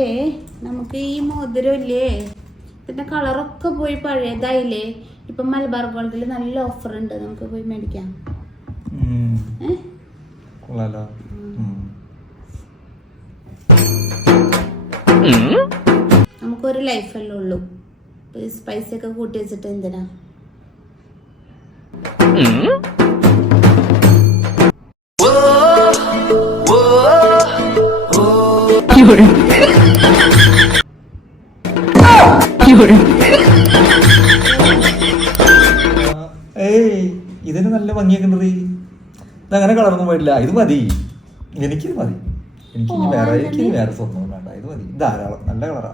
അതെ, നമുക്ക് ഈ മോതിരം ഇല്ലേ, ഇതിന്റെ കളറൊക്കെ പോയി പഴയതായില്ലേ. ഇപ്പൊ മലബാർ ഗോൾഡിൽ നല്ല ഓഫർ ഉണ്ട്, നമുക്ക് പോയി മേടിക്കാം. നമുക്കൊരു ലൈഫല്ലേ ഉള്ളൂ, പൈസ ഒക്കെ കൂട്ടി വെച്ചിട്ട് എന്തിനാ. ഇതിന് നല്ല ഭംഗിയൊക്കെ ഉണ്ട്. ഇതങ്ങനെ കളറൊന്നും പോയിട്ടില്ല. ഇത് മതി, എനിക്കിത് മതി. എനിക്ക് വേറെ സ്വർണ്ണം വേണ്ട, ഇത് മതി. ധാരാളം, നല്ല കളറാ.